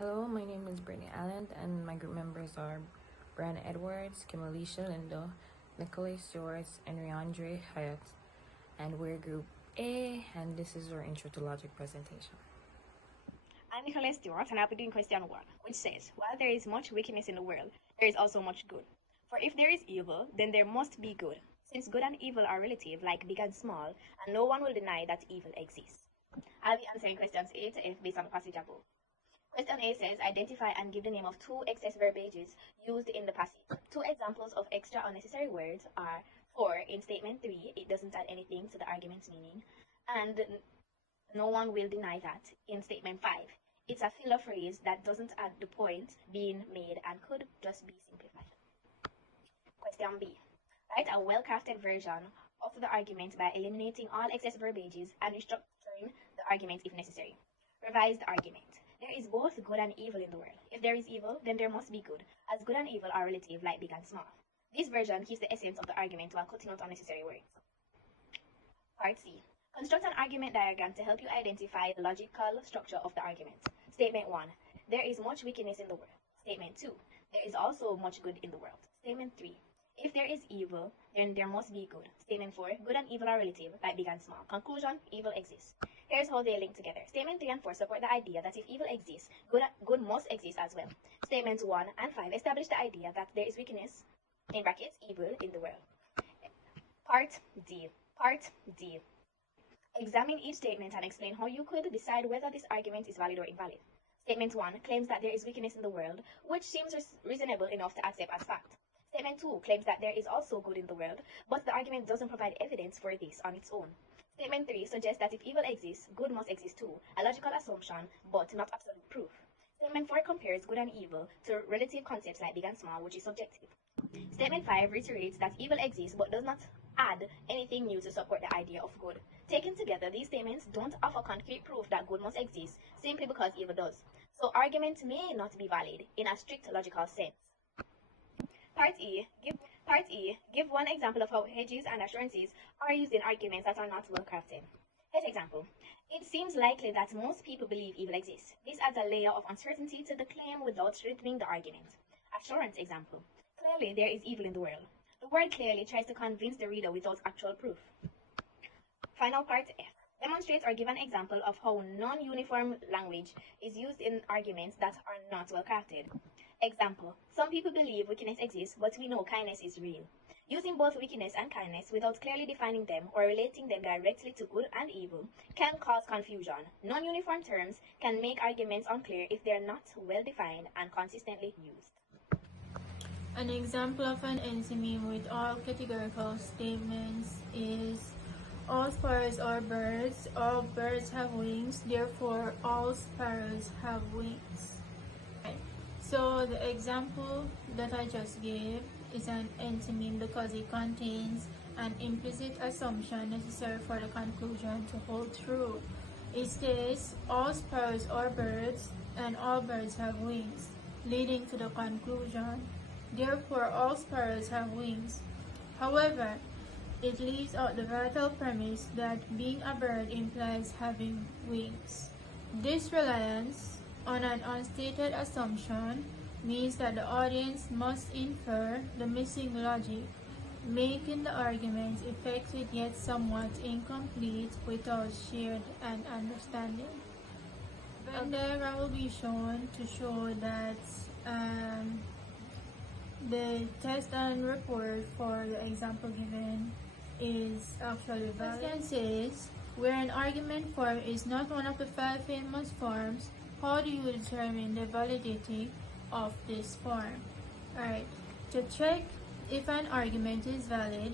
Hello, my name is Brittany Allen, and my group members are Brianna Edwards, Kimolisha, Lindo, Nicholae, Stewart, and Ryander, Hyatt. And we're Group A, and this is our intro to logic presentation. I'm Nicholae Stewart, and I'll be doing question 1, which says, while there is much wickedness in the world, there is also much good. For if there is evil, then there must be good, since good and evil are relative, like big and small, and no one will deny that evil exists. I'll be answering questions A to F based on the passage above. Question A says, identify and give the name of 2 excess verbages used in the passage. 2 examples of extra unnecessary words are, for in statement 3, it doesn't add anything to the argument's meaning, and no one will deny that in statement 5. It's a filler phrase that doesn't add the point being made and could just be simplified. Question B. Write a well-crafted version of the argument by eliminating all excess verbages and restructuring the argument if necessary. Revise the argument. There is both good and evil in the world. If there is evil, then there must be good, as good and evil are relative, like big and small. This version keeps the essence of the argument while cutting out unnecessary words. Part C. Construct an argument diagram to help you identify the logical structure of the argument. Statement 1. There is much wickedness in the world. Statement 2. There is also much good in the world. Statement 3. If there is evil, then there must be good. Statement 4. Good and evil are relative, like big and small. Conclusion. Evil exists. Here's how they link together. Statement 3 and 4 support the idea that if evil exists, good must exist as well. Statements 1 and 5 establish the idea that there is wickedness, in brackets, evil, in the world. Part D. Examine each statement and explain how you could decide whether this argument is valid or invalid. Statement 1 claims that there is wickedness in the world, which seems reasonable enough to accept as fact. Statement 2 claims that there is also good in the world, but the argument doesn't provide evidence for this on its own. Statement 3 suggests that if evil exists, good must exist too, a logical assumption, but not absolute proof. Statement 4 compares good and evil to relative concepts like big and small, which is subjective. Statement 5 reiterates that evil exists but does not add anything new to support the idea of good. Taken together, these statements don't offer concrete proof that good must exist simply because evil does. So arguments may not be valid in a strict logical sense. Part E. Give one example of how hedges and assurances are used in arguments that are not well crafted. Hedge example. It seems likely that most people believe evil exists. This adds a layer of uncertainty to the claim without strengthening the argument. Assurance example. Clearly, there is evil in the world. The word clearly tries to convince the reader without actual proof. Final part F. Demonstrate or give an example of how non-uniform language is used in arguments that are not well crafted. Example. Some people believe wickedness exists, but we know kindness is real. Using both wickedness and kindness without clearly defining them or relating them directly to good and evil can cause confusion. Non-uniform terms can make arguments unclear if they are not well defined and consistently used. An example of an enzyme with all categorical statements is all sparrows are birds, all birds have wings, therefore all sparrows have wings. So the example that I just gave is an enzyme because it contains an implicit assumption necessary for the conclusion to hold true. It says all sparrows are birds and all birds have wings, leading to the conclusion, therefore all sparrows have wings. However, it leaves out the vital premise that being a bird implies having wings. This reliance on an unstated assumption means that the audience must infer the missing logic, making the argument effective yet somewhat incomplete without shared and understanding. A diagram will be shown to show that the test and report for the example given is actually valid. Question says, where an argument form is not one of the 5 famous forms, how do you determine the validity of this form? Alright, to check if an argument is valid,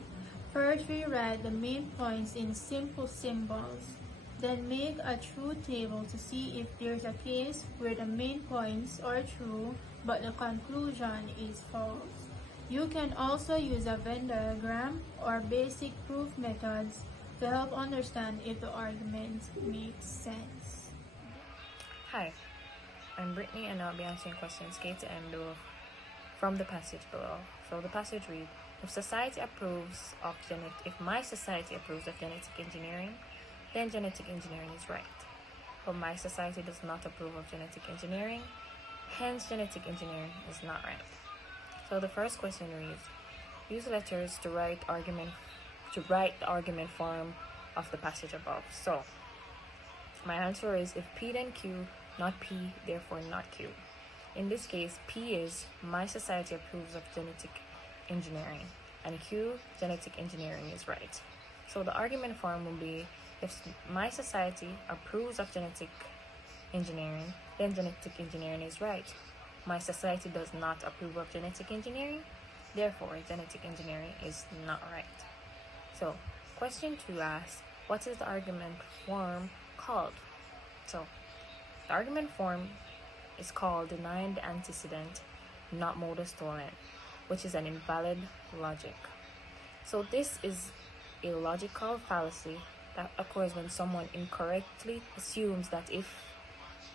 first we write the main points in simple symbols. Then make a truth table to see if there's a case where the main points are true but the conclusion is false. You can also use a Venn diagram or basic proof methods to help understand if the argument makes sense. Hi, I'm Brittany, and I'll be answering questions K to M from the passage below. So the passage reads, if my society approves of genetic engineering, then genetic engineering is right. But my society does not approve of genetic engineering, Hence, genetic engineering is not right. So the first question reads, use letters to write the argument form of the passage above. So my answer is if P then Q, not P, therefore not Q. In this case, P is my society approves of genetic engineering, and Q, genetic engineering, is right. So the argument form will be if my society approves of genetic engineering, then genetic engineering is right. My society does not approve of genetic engineering, therefore genetic engineering is not right. So question 2 asks, what is the argument form called? So the argument form is called denying the antecedent, not modus tollens, which is an invalid logic. So this is a logical fallacy that occurs when someone incorrectly assumes that if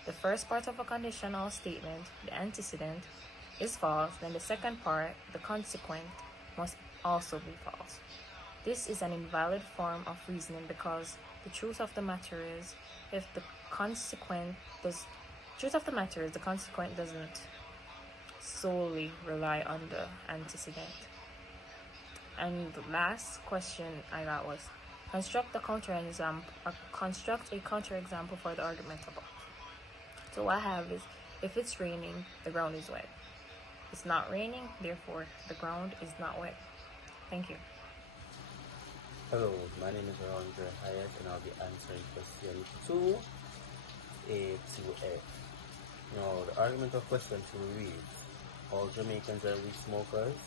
the first part of a conditional statement, the antecedent, is false, then the second part, the consequent, must also be false. This is an invalid form of reasoning because the truth of the matter is the consequent doesn't solely rely on the antecedent. And the last question I got was, construct a counterexample for the argument above. So what I have is, if it's raining, the ground is wet. It's not raining, therefore the ground is not wet. Thank you. Hello, my name is Ryander, Hyatt, and I'll be answering question 2A to F. Now, the argument of question 2 reads, all Jamaicans are weed smokers.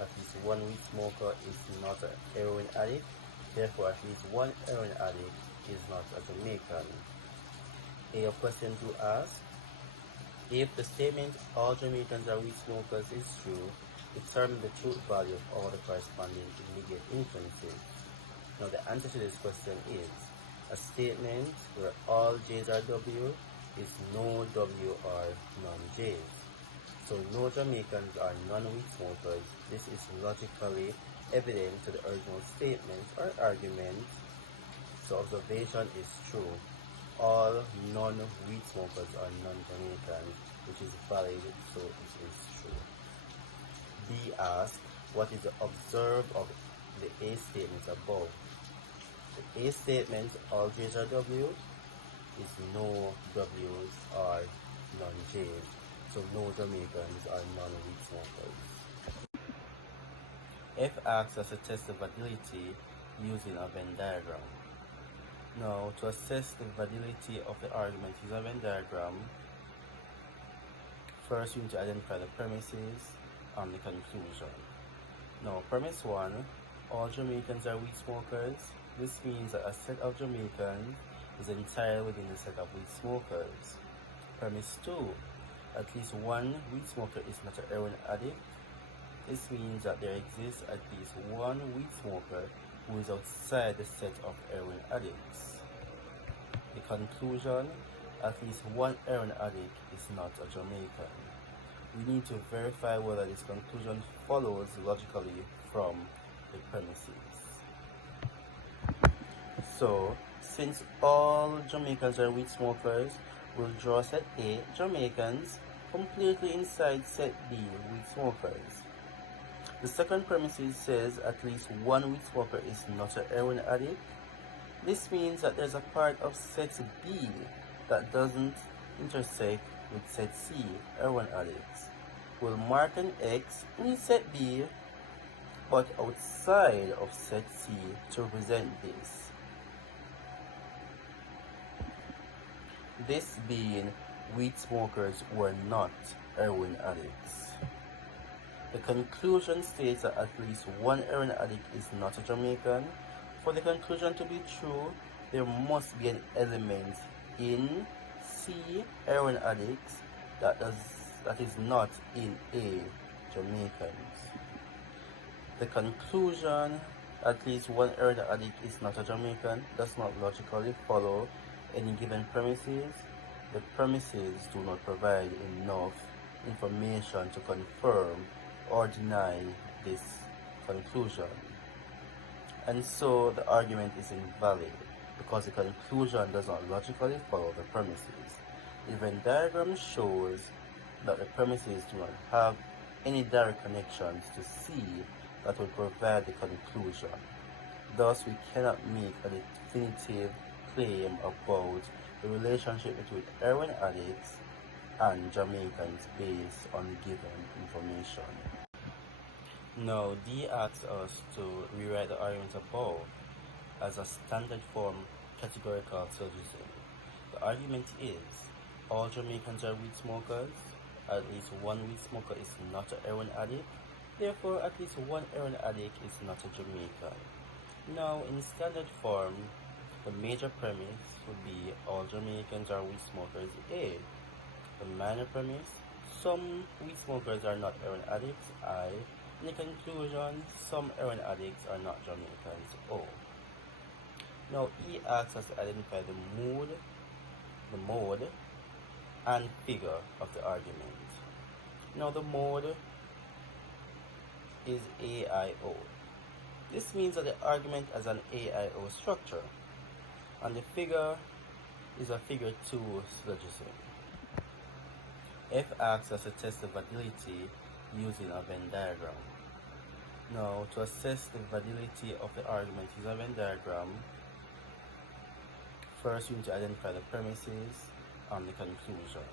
At least one weed smoker is not a heroin addict. Therefore, at least one heroin addict is not a Jamaican. A of question 2 asks, if the statement all Jamaicans are weed smokers is true, determine the truth value of all the corresponding immediate inferences. Now the answer to this question is a statement where all J's are W is no W or non-J's. So no Jamaicans are non-weed smokers. This is logically evident to the original statement or argument. So observation is true. All non-weed smokers are non-Jamaicans, which is valid, so it is true. B asks, what is the observed of the A statements above? The A statement, all J's are W, is no W's or non-J's. So no Jamaicans are non-weed smokers. F asks us to test the validity using a Venn diagram. Now, to assess the validity of the argument using a Venn diagram, first we need to identify the premises and the conclusion. Now, premise 1, all Jamaicans are weed smokers. This means that a set of Jamaicans is entirely within the set of weed smokers. Premise 2, at least one weed smoker is not a heroin addict. This means that there exists at least one weed smoker who is outside the set of heroin addicts. The conclusion, at least one heroin addict is not a Jamaican. We need to verify whether this conclusion follows logically from the premises. So, since all Jamaicans are weed smokers, we'll draw set A, Jamaicans, completely inside set B, weed smokers. The second premises says at least one weed smoker is not a heroin addict. This means that there's a part of set B that doesn't intersect with set C, heroin addicts. We'll mark an X in set B, but outside of set C to represent this. This being weed smokers who are not heroin addicts. The conclusion states that at least one heroin addict is not a Jamaican. For the conclusion to be true, there must be an element in C, heroin addicts, that is not in A, Jamaicans. The conclusion, at least one heroin addict is not a Jamaican, does not logically follow any given premises. The premises do not provide enough information to confirm or deny this conclusion. And so the argument is invalid because the conclusion does not logically follow the premises. The Venn diagram shows that the premises do not have any direct connections to C that would provide the conclusion. Thus, we cannot make a definitive claim about the relationship between heroin addicts and Jamaicans based on given information. Now, D asks us to rewrite the argument above as a standard form categorical syllogism. The argument is, all Jamaicans are weed smokers, at least one weed smoker is not a heroin addict, therefore at least one heroin addict is not a Jamaican. Now, in standard form, the major premise would be all Jamaicans are weed smokers A. The minor premise, some weed smokers are not heroin addicts I. In the conclusion, some heroin addicts are not Jamaicans O. Now, E asks us to identify the mode, and figure of the argument. Now, the mode is AIO. This means that the argument has an AIO structure, and the figure is a figure 2 syllogism. F asks us to test the validity using a Venn diagram. Now, to assess the validity of the argument using a Venn diagram, first we need to identify the premises and the conclusion.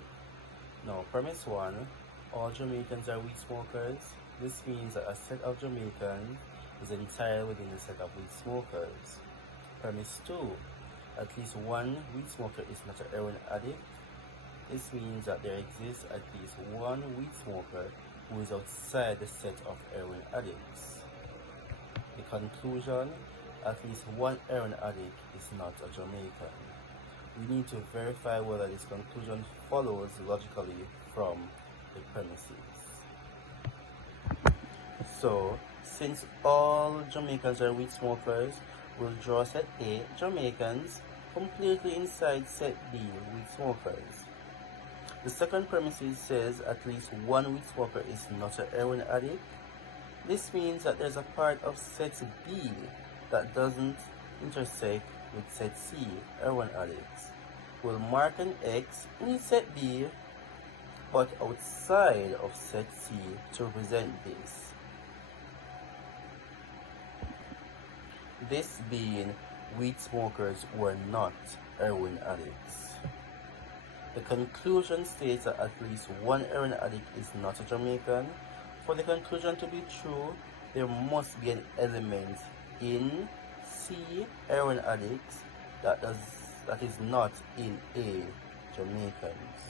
Now, premise 1, all Jamaicans are weed smokers. This means that a set of Jamaicans is entirely within the set of weed smokers. Premise 2, at least one weed smoker is not a heroin addict. This means that there exists at least one weed smoker who is outside the set of heroin addicts. The conclusion, at least one heroin addict is not a Jamaican. We need to verify whether this conclusion follows logically from the premises. So, since all Jamaicans are weed smokers, we'll draw set A, Jamaicans, completely inside set B, weed smokers. The second premises says at least one weed smoker is not a heroin addict. This means that there's a part of set B that doesn't intersect with set C, heroin addicts. We'll mark an X in set B, but outside of set C to represent this. This being weed smokers who are not heroin addicts. The conclusion states that at least one heroin addict is not a Jamaican. For the conclusion to be true, there must be an element in C, heroin addicts, that is not in A, Jamaicans.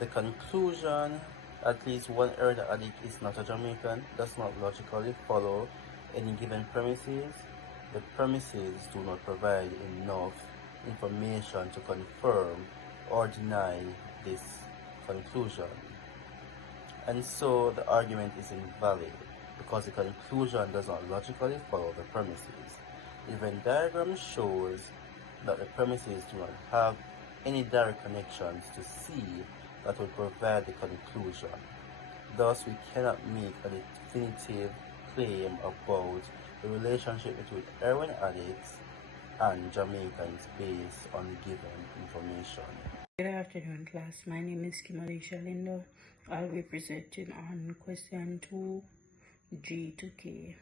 The conclusion, at least one heroin addict is not a Jamaican, does not logically follow any given premises. The premises do not provide enough information to confirm or deny this conclusion. And so the argument is invalid because the conclusion does not logically follow the premises. The Venn diagram shows that the premises do not have any direct connections to C that would provide the conclusion. Thus, we cannot make a definitive claim about the relationship between heroin addicts and Jamaicans based on given information. Good afternoon, class. My name is Kimolisha, Lindo. I'll be presenting on question 2G to K.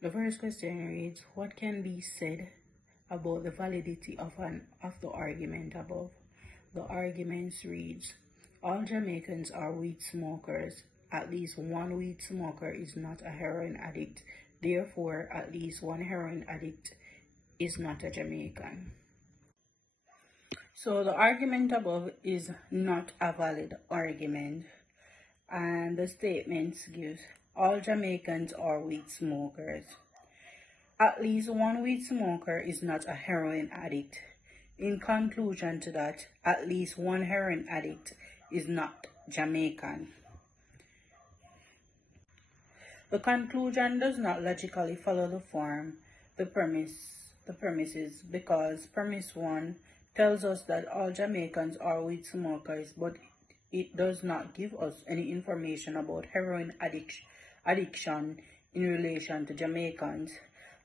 The first question reads, what can be said about the validity of the argument above? The argument reads, all Jamaicans are weed smokers. At least one weed smoker is not a heroin addict. Therefore, at least one heroin addict is not a Jamaican. So the argument above is not a valid argument, and the statement gives all Jamaicans are weed smokers. At least one weed smoker is not a heroin addict. In conclusion to that, at least one heroin addict is not Jamaican. The conclusion does not logically follow the form, the premises, because premise 1 tells us that all Jamaicans are weed smokers, but it does not give us any information about heroin addiction in relation to Jamaicans.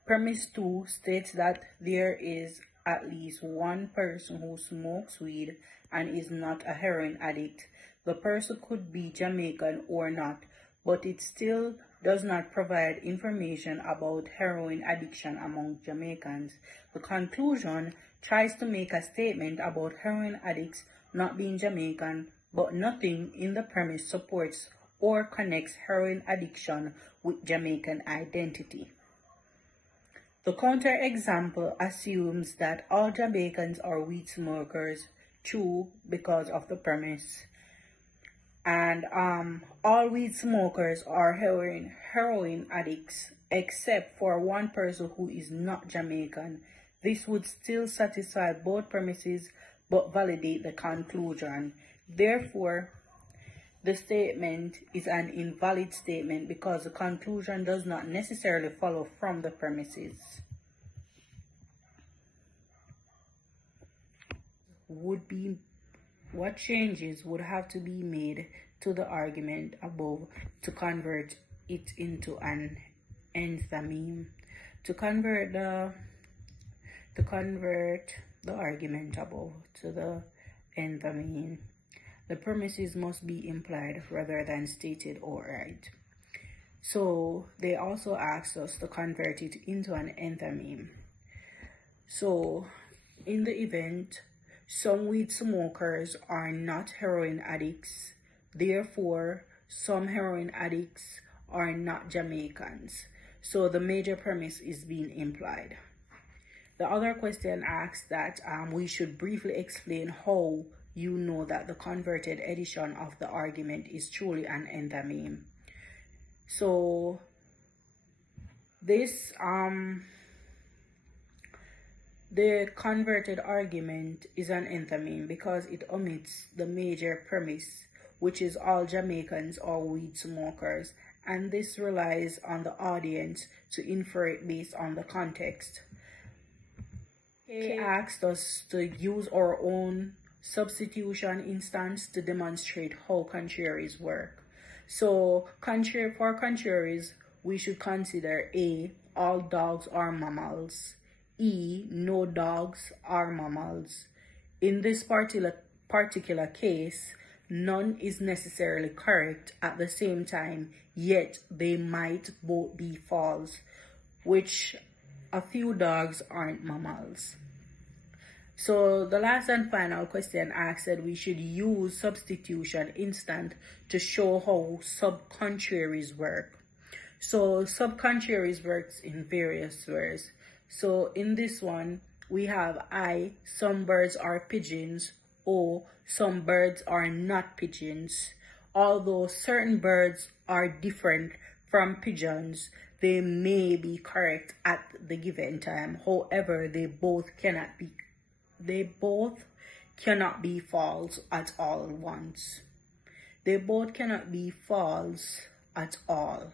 Premise 2 states that there is at least one person who smokes weed and is not a heroin addict. The person could be Jamaican or not, but it still does not provide information about heroin addiction among Jamaicans. The conclusion tries to make a statement about heroin addicts not being Jamaican, but nothing in the premise supports or connects heroin addiction with Jamaican identity. The counterexample assumes that all Jamaicans are weed smokers, true because of the premise, and all weed smokers are heroin addicts, except for one person who is not Jamaican. This would still satisfy both premises but validate the conclusion. Therefore, the statement is an invalid statement because the conclusion does not necessarily follow from the premises. What changes would have to be made to the argument above to convert it into an enthymeme? To convert the argument above to the enthymeme, the premises must be implied rather than stated outright. So they also asked us to convert it into an enthymeme. So in the event, some weed smokers are not heroin addicts, therefore some heroin addicts are not Jamaicans. So the major premise is being implied. The other question asks that we should briefly explain how you know that the converted edition of the argument is truly an enthymeme. So this the converted argument is an enthymeme because it omits the major premise, which is all Jamaicans are weed smokers, and this relies on the audience to infer it based on the context. He asked us to use our own substitution instance to demonstrate how contraries work. So for contraries, we should consider A, all dogs are mammals, E, no dogs are mammals. In this particular case, none is necessarily correct at the same time, yet they might both be false, which a few dogs aren't mammals. So the last and final question asks that we should use substitution instant to show how subcontraries work. So subcontraries works in various ways. So in this one, we have I, some birds are pigeons, O, some birds are not pigeons. Although certain birds are different from pigeons, they may be correct at the given time. However, they both cannot be false at all once. They both cannot be false at all.